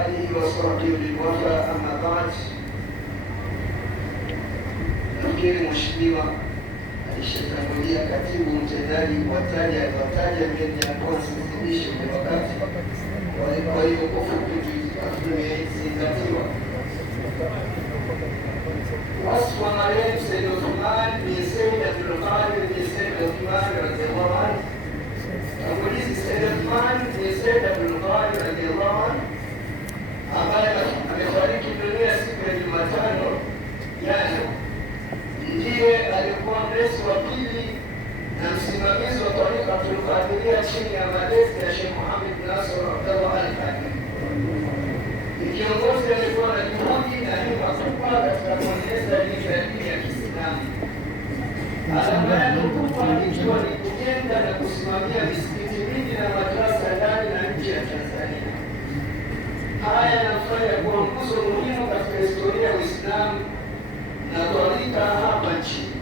آله وصحبه الوفاء أما بعد. Nafikiri mheshimiwa alishatangulia katibu mtendaji kuwataja aliwataja mengi yanakuwa sisilishe kwa wakati. Kwa hiyo kwa fupi tumezingatiwa. Wasfu wa marehemu Sayyid Othman bin Said Abdul Qadir bin Said Othman radhiyallahu anhu. Tangulizi Sayyid Othman bin Said Abdul Qadir radhiyallahu anhu ambaye amefariki dunia siku ya Jumatano jana, ndiye alikuwa mlezi wa pili na msimamizi wa Tariqatul Qadiriyya chini ya malezi ya Sheikh Muhammad Nasr Abdullah Al-Qadiri. Ni kiongozi aliyekuwa na juhudi na hima kubwa katika kuendeleza dini ya Kiislamu. Alama yake kubwa ikiwa ni kujenga na kusimamia misikiti mingi na madrasa ndani na nje ya Tanzania. Haya yanafanya kuwa nguzo muhimu katika historia ya Uislamu na twarika hapa nchini.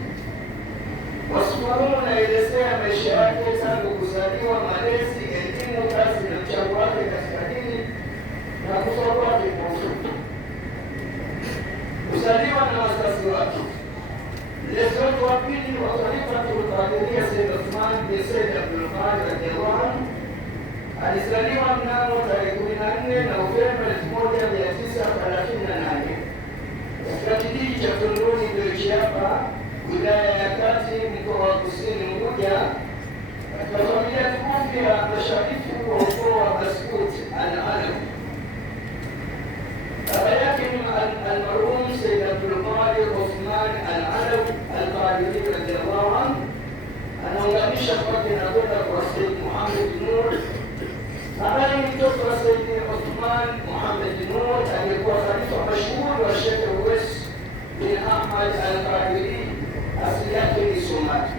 Wasifu huu unaelezea maisha yake tangu kuzaliwa, malezi, elimu, kazi na mchango wake katika dini na kufa kwake kwa ufupi. Kuzaliwa na wazazi wake. Mlezi wake wa pili wa Tariqatul Qadiriyya Sayyid Othman bin Said Abdul Qadir radhiyallahu anhu alizaliwa mnamo tarehe 14 Novemba 1938 katika kijiji cha Tunduni Mbechi hapa wilaya ya Kati mkoa wa Kusini Unguja, katika familia tukufu ya mashariki wa ukoo wa Mas'ud Al-Alawi. Baba yake ni almarhum Sayyid Abdul Qadir Othman Al-Alawi Al-Qadiri radhiyallahu anhu, anaunganisha kwake na kwenda kwa Sayyid Muhammad Nur ambaye ni mtoto wa Sayyid Othman Muhammad Nur aliyekuwa khalifa mashuhuri wa Sheikh Uwais bin Ahmad Al-Qadiri, asili yake ni Somali.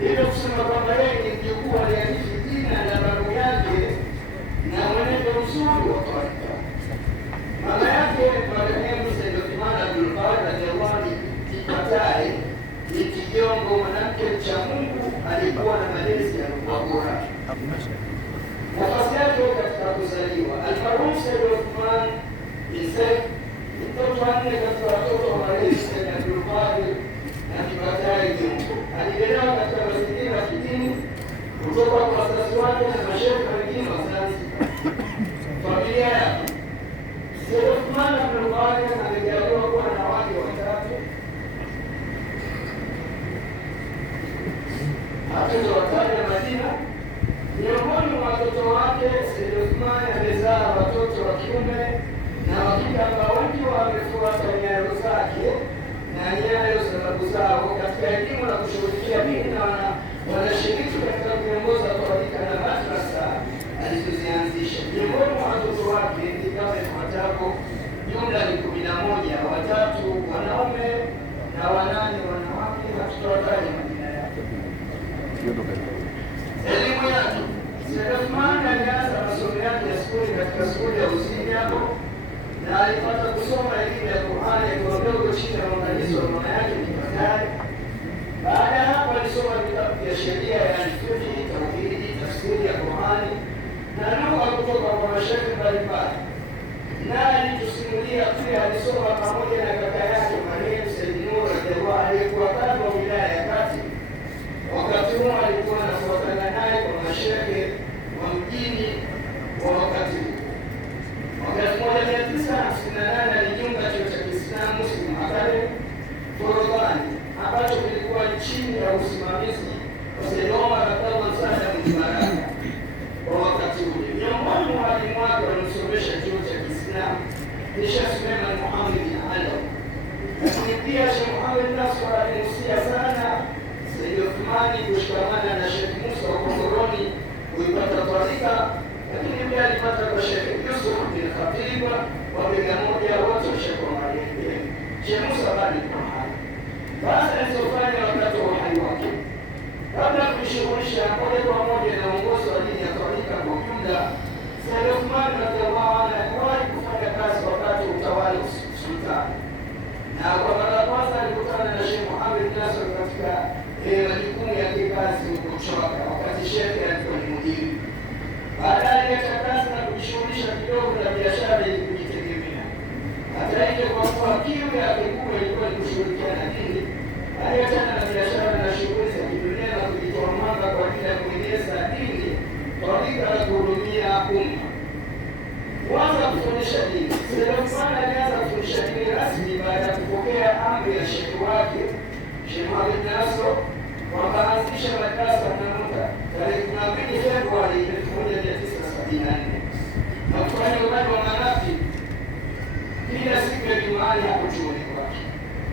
Hivyo kusema kwamba yeye ni mjukuu aliyerithi jina la babu yake na mwenendo mzuri wa taifa. Mama yake marehemu Sayyid Othman Abdul Qadir radhiyallahu anhu Kipatai ni Kijongo, mwanamke mcha Mungu alikuwa na malezi ya bora. Nafasi yake katika kuzaliwa. Almarhum Sayyid Othman bin Said ni mtoto wa nne katika watoto wa marehemu Sayyid Abdul Qadir na Kipatai Jongo. Alilelewa katika mazingira ya kidini kutoka kwa wazazi wake na mashehe wengine wa Zanzibar. Familia yake. Sayyid Othman Abdul Qadir amejaliwa kuwa na wake watatu, watoto watano Madina. Miongoni mwa watoto wake Sayyid Othman amezaa watoto wa kiume na wa kike ambao wengi wamefuata nyayo zake na nyayo za babu zao katika elimu na kushughulikia dini, na wanashiriki katika kuongoza twarika na madrasa alizozianzisha. Miongoni mwa watoto wake ni kama ifuatavyo: jumla ni 11, watatu wanaume na 8 wanawake. Hatutawataja majina yao. Elimu yake. Sayyid Othman alianza masomo yake ya skuli katika skuli ya Uzinyago na alipata kusoma elimu ya Qur'ani akiwa mdogo chini ya uangalizi wa mama yake Kipatai. Baada ya hapo alisoma vitabu vya sheria, yaani fiqh, tauhidi, tafsiri ya Qur'ani na lugha kutoka kwa mashaikh mbalimbali. Naye alitusimulia pia alisoma pamoja na kaka yake marehemu Sayyid Nur radhiyallahu anhu aliyekuwa kadhi wa wilaya ya Kati. Wakati huo alikuwa anafuatana naye kwa mashehe wa mjini wa wakati huo. Mwaka 1958 alijiunga chuo cha Kiislamu Muslim Academy Forodhani ambacho kilikuwa chini ya usimamizi wa Sayyid Omar Abdallah Saada Mbaraka kwa wakati ule. Miongoni mwa walimu wake walimsomesha chuo cha Kiislamu ni Sheikh Suleiman Muhammad Alawi, lakini pia Sheikh Muhammad Nasr alimusia sana Sayyid Othman kushikamana na Sheikh Musa wa Kongoroni kuipata twarika, lakini pia alipata kwa Sheikh Yusuf bin Khatiba wa bega moja, wote Sheikh wa marehemu Sheikh Musa bali kwa hai. Basi alizofanya wakati wa uhai wake, kabla ya kujishughulisha moja kwa moja na uongozi wa dini ya twarika kwa ujumla, Sayyid Othman radhiyallahu anhu aliwahi kufanya kazi wakati wa utawala wa sultani, na kwa mara ya kwanza alikutana na Sheikh Muhammad Nasr katika majukumu ya kikazi huko Chwaka wakati shekhe alikuwa ni mudiri. Baadaye aliacha kazi na kujishughulisha kidogo na biashara tarika la kuhudumia umma. Kwanza kufundisha dini. Sayyid Uthman alianza kufundisha dini rasmi baada ya kupokea amri ya shekhi wake Sheikh Muhammad Nasr kwamba aanzishe madrasa Namuta tarehe 12 Februari 1974 na kufanya uradi wa marafi kila siku ya Jumaa hapo chuoni kwake.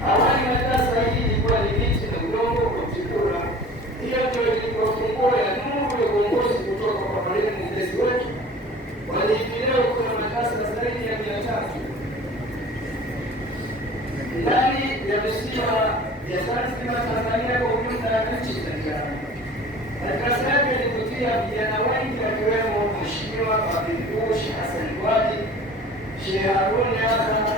Awali madrasa hii ilikuwa ni miti na udongo kwa kuchukua. Hiyo ndio ilikuwa funguo ya nuru ya uongozi kutoka kwa marehemu mlezi wetu. Walifikiriwa kuna madrasa zaidi ya 300 ndani ya visiwa vya Zanzibar, Tanzania kwa ujumla na nchi za jirani. Madrasa yake ilivutia vijana wengi wakiwemo Mheshimiwa Abdul Sheikh Hassan Wadi, Sheikh Harun Yahya,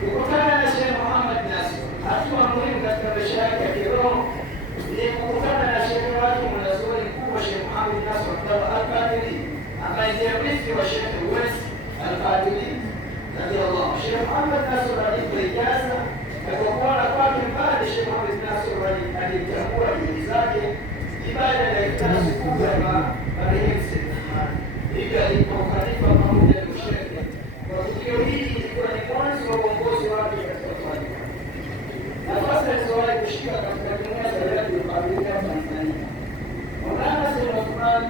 kukutana na Sheikh Muhammad Nasr. Hatua muhimu katika maisha yake ya kiroho ni kukutana na shehe wake mwanazuoni mkubwa Sheikh Muhammad Nasr al-Qadiri ambaye ndiye mrithi wa Sheikh Uwais al-Qadiri radhiyallahu anhu. Sheikh Muhammad Nasr alipewa ijaza na kwa kuona kwake mbali, Sheikh Muhammad Nasr alitambua juhudi zake, ibada na ikhlasi kubwa ya marehemu Sayyid Uthman. Hivyo alipewa khalifa pamoja na shehe. Kwa tukio hili ilikuwa ni mwanzo wa uongozi wake katika taifa. Nafasi alizowahi kushika katika jumuiya za Riyadul Qadiriya Tanzania. Maulana Sayyid Uthman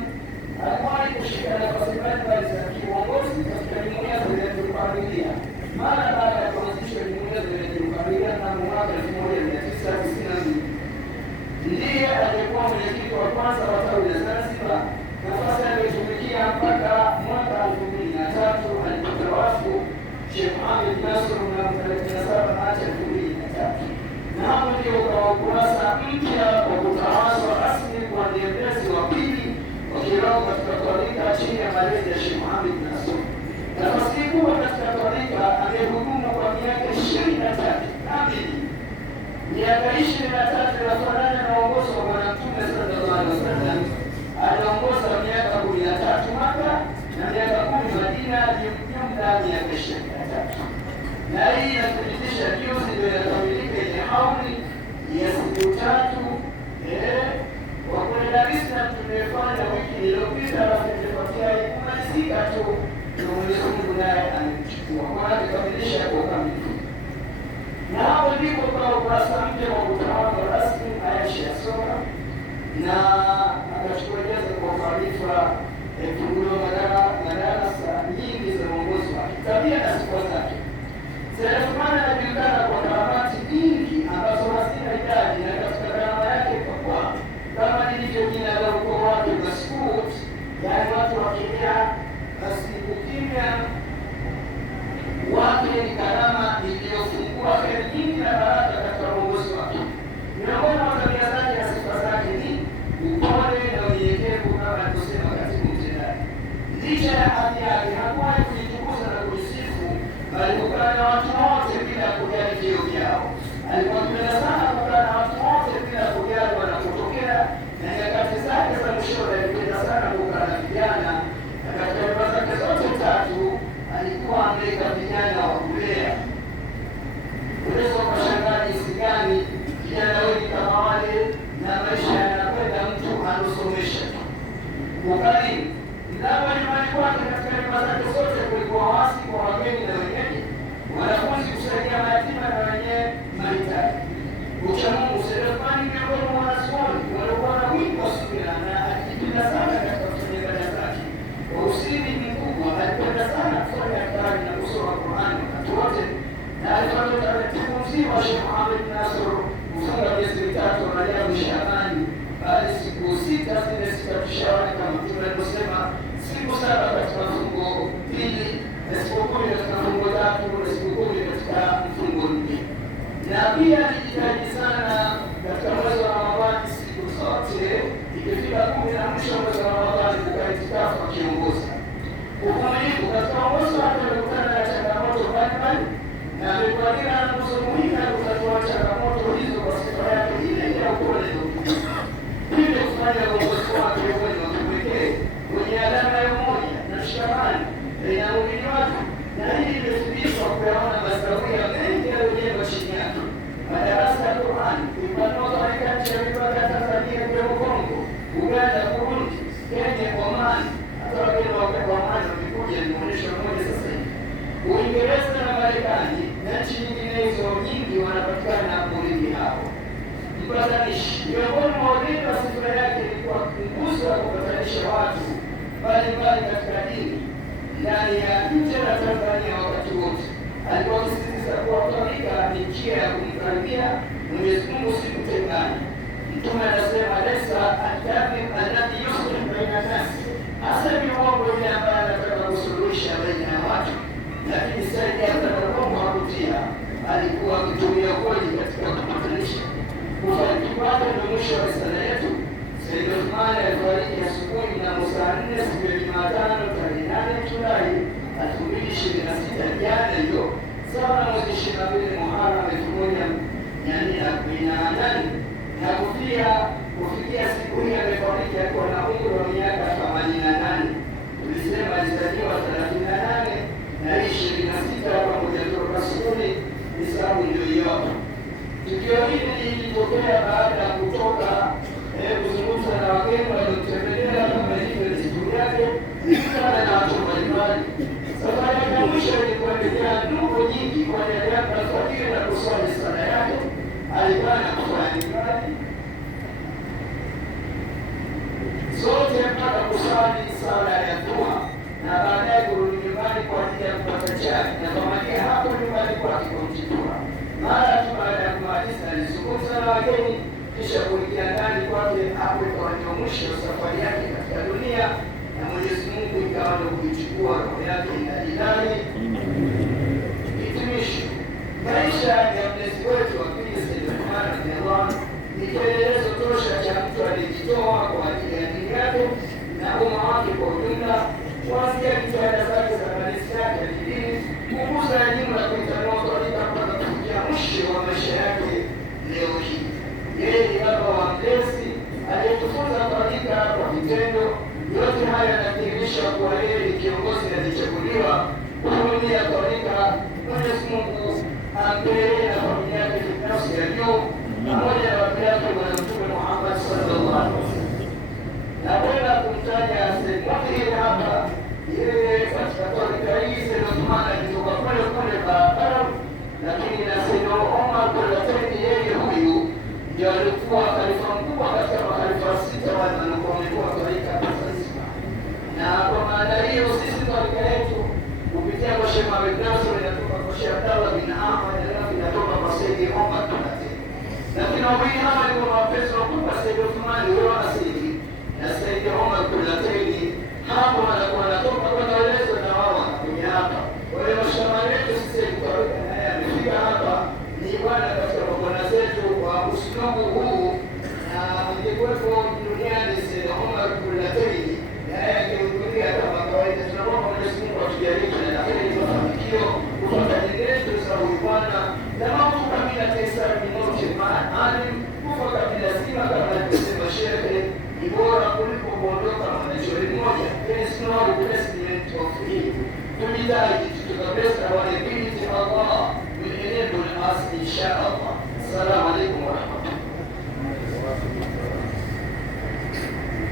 aliwahi kushika nafasi mbalimbali za kiuongozi katika jumuiya za Riyadul Qadiriya mara baada ya kuanzishwa jumuiya za Riyadul Qadiriya mnamo mwaka 1992. Ndiye aliyekuwa mwenyekiti wa kwanza wa tawi la Zanzibar, nafasi aliyotumikia mpaka mwaka 2003 alipotawafu Sheikh Muhammad Nasr mnamo tarehe 7 Machi 2003. Na hapo ndio ukawa ukurasa mpya wa kutawazwa rasmi kwa ndiye mlezi wa pili wa kiroho katika tarika chini ya malezi ya Sheikh Muhammad Nasr. Nafasi kubwa katika tarika amehudumu kwa miaka 23 kamili. Miaka 23 inafanana na uongozi wa Bwana Mtume sallallahu alaihi wasallam. Aliongoza miaka 13 Maka na miaka 10 Madina, jumla miaka 23. Na hii inathibitisha juzi ndio inakamilika ile hauli ya siku 3 kwa kwenda Dar es Salaam tumefanya wiki iliyopita, alafu tumepatia kumalizika tu, na Mwenyezi Mungu naye amechukua kwa kukamilisha kwa ukamilifu. Na hapo ndipo kwa ukurasa mpya wa utawala rasmi Aisha Soka na akachukua jaza kwa khalifa funguliwa madarasa nyingi za uongozi wake, tabia na sifa zake. Sayyid Uthman anajulikana kwa karamati nyingi ambazo hazina idadi, na katika karama yake kwa kama lilivyo jina la ukoo wake Mas'ud, yaani watu wakimya basi ukimya wake ni karama iliyofungua heri nyingi na baraka katika uongozi wake. Miongoni mwa tabia zake na sifa zake ni upole na unyenyekevu, kama alivyosema katibu mtendaji. Licha ya hadhi yake hakuwahi kujitukuza na kujisifu, bali kukaa na watu wote bila kujali vyeo vyao. Alipenda sana kukaa na watu wote bila kujali wanapotokea, na nyakati zake za mwishoni alipenda sana kukaa na vijana, na katika nyumba zake zote 3 alikuwa ameweka vijana wa kulea. Unaweza ukashangaa jinsi gani vijana wengi kama wale na maisha yanakwenda mtu anasomesha ukarimu. Ndipo nyumbani kwake katika nyumba zake zote kulikuwa wasi kwa wageni na wenyeji, wanafunzi kusaidia mayatima na wenye mahitaji. Uchamungu. Sayyid Uthman miongoni mwa wanazuoni waliokuwa na wingi wa subira na alijipinda sana katika kufanya ibada zake kwa usiri mkubwa. Alipenda sana kufanya adhkari na kusoma Qur'ani wakati wote, na alifanya utaratibu mzima wa Sheikh Muhammad Nasr kufunga miezi 3 Rajabu Shaabani, bali siku 6 zile 6 Shawwal kama Mtume alivyosema, siku 7 katika mfungo pili na siku 10 katika mfungo 3 na siku 10 katika mfungo 4. Na pia alijitahidi sana katika mwezi wa Ramadhani, siku zote ikifika 10 na mwisho wa mwezi wa Ramadhani kukaa itikafu akiongoza. Uvumilivu katika uongozi wake alikutana na changamoto mbalimbali, na amekuwa na nguzo muhimu ya kutatua changamoto hizo kwa sifa yake ile ya upole na utulivu. Hivyo kufanya uongozi wake uwe wa kipekee wenye alama ya umoja na mshikamano baina ya watu, na hili limethibitishwa kuyaona mazingira mengi yaliyojengwa chini yake. kupatikana murithi hao. Mpatanishi, miongoni mwa urithi wa sifa yake ilikuwa nguzo ya kupatanisha watu mbalimbali katika dini ndani ya nje na Tanzania. Wakati wote alikuwa akisisitiza kuwa tarika ni njia ya kumkaribia Mwenyezi Mungu, si kutengana. Mtume anasema lesa alkadhib alladhi yuslih baina nasi, hasemi uongo ile ambaye anataka kusuluhisha baina ya watu, lakini zaidi ya uongo hakutia, alikuwa akitumia kweli katika kupatanisha. Kufariki kwake ndio mwisho wa risala yetu. Sayyid Uthmani alifariki asubuhi mnamo saa 4 siku ya Jumatano tarehe 8 Julai 2026, jana hiyo, sawa na mwezi 22 Muharram 1418, na kufikia siku hii amefariki akiwa na umri wa miaka 88. Tulisema alizaliwa 38 na 26 pamoja kutoka sufuri, hesabu ndio hiyo. Tukio hili lilitokea baada ya kutoka kuzungumza na wageni waliotembelea kama ilivyo desturi yake, kukutana na watu mbalimbali. Safari ya mwisho ilikuelekea ndugu nyingi kwa ajili ya alfajiri na kuswali sala yake. Alikuwa na kufanya ibada zote mpaka kuswali sala ya dua na baadaye kurudi nyumbani kwa ajili ya kupata chai na familia hapo nyumbani kwake kwa Mtipura. Mara tu baada ya kumaliza alizungumza na wageni, kisha kuingia ndani kwake. Hapo ikawa ndio mwisho wa safari yake katika dunia, na Mwenyezi Mungu ikawa ndio kuichukua roho yake ila ilahi. Hitimisho, maisha ya mlezi wetu wa pili Sayyid Uthmani radhiallahu anhu ni kielelezo tosha cha mtu aliyejitoa kwa ajili ya dini yake na umma wake kwa ujumla, kuanzia jitihada zake za malezi yake ya kidini, kukuza elimu na kuitanua tarika mpaka kufikia mwisho wa maisha yake leo hii. Yeye ni baba wa mlezi aliyetufunza tarika kwa vitendo. Yote haya yanadhihirisha kuwa yeye ni kiongozi aliyechaguliwa kuhudumia tarika. Mwenyezi Mungu ampee na familia yake binafsi ya juu pamoja na baba yake Bwana Mtume Muhammad sallallahu alaihi wasallam. Napenda kumtaja Sayyid Mudhir hapa. Yeye katika tarika hii Sayyid Uthmani alitoka kule barabara, lakini na Sayyid Omar Kulateni, yeye huyu ndio alikuwa khalifa mkubwa katika makhalifa 6 waliokuwa wamekuwa tarika hapa Zanzibar. Na kwa maana hiyo sisi tarika yetu kupitia kwa Sheikh Mohamed Nasr inatoka kwa Sheikh Abdallah bin Ahmad, alafu inatoka kwa Sayyid Omar Kulateni. Lakini wawili hawa ni wapenzi wakubwa Sayyid Uthmani Sayyid na Sayyid Omar Kulateni. Hapo wanakuwa wanatoka kwa maelezo na wao wanakuja hapa. Kwa hiyo mashauri yetu sisi tarika naye amefika hapa ni bwana katika mabwana zetu kwa uslubu huu, na ingekuwepo duniani Sayyid Omar Kulateni naye angehudhuria kama kawaida. Tunaomba Mwenyezi Mungu atujalie kila la heri, mafanikio kupata nyenyezo za huyu bwana na mambo kamili ya Kaisari ni moja maalim. Kufa kabila zima kama alivyosema Sheikh ni bora kuliko kuondoka mwanachuoni mmoja. There is no replacement of him. Tujitahidi tukabesa wale binti Allah will enable us inshallah. Salam.